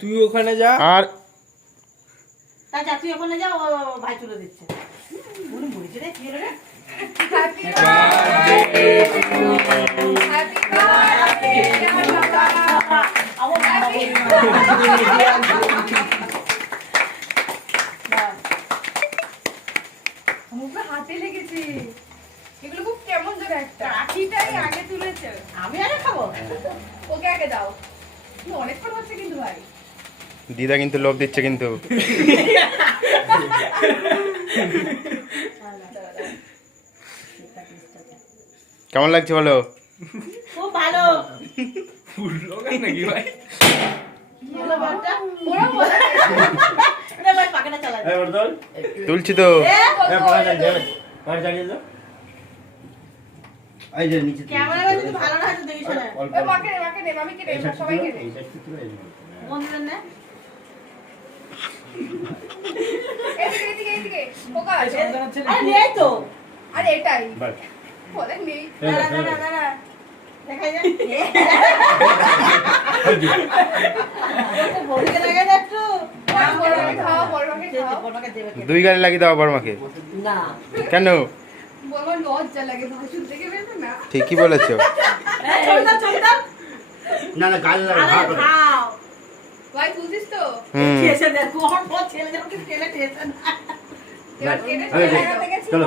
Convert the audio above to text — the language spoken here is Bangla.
তুই ওখানে যা। আর তা তুই ওখানে যা ও ভাই তুলে দিচ্ছে। রে কি হলো রে? হ্যাপি বার্থডে হ্যাপি বার্থডে বাবা আমার Happy হাতে লেগেছে। এগুলো খুব কেমন যেন একটা। আখিটাই আগে তুলেছে। আমি আগে খাব। ওকে আগে দাও। অনেকক্ষণ হচ্ছে কিন্তু ভাই। দিদা কিন্তু লোভ দিচ্ছে কিন্তু। কেমন লাগছে বলো? খুব ভালো। নাকি ভাই? কি হলো বাচ্চা ওরা এদিকে আছে। আরে নেই তো। আরে এটাই। বলে নেই দাঁড়া দাঁড়া দাঁড়া। দেখাই যা বলতে লাগে না একটু। বড় মাকে খাও বড় মাকে দে, দে, খাও বড়মাকে দেবে কে? দুই গাড়ি লাগিয়ে দাও আবার মাকে কেন? ঠিকই বলেছ। না না গাল ভাই তুলছিস তো? হুম। দেখো আমার বড় ছেলে যেন কি খেলে চলো।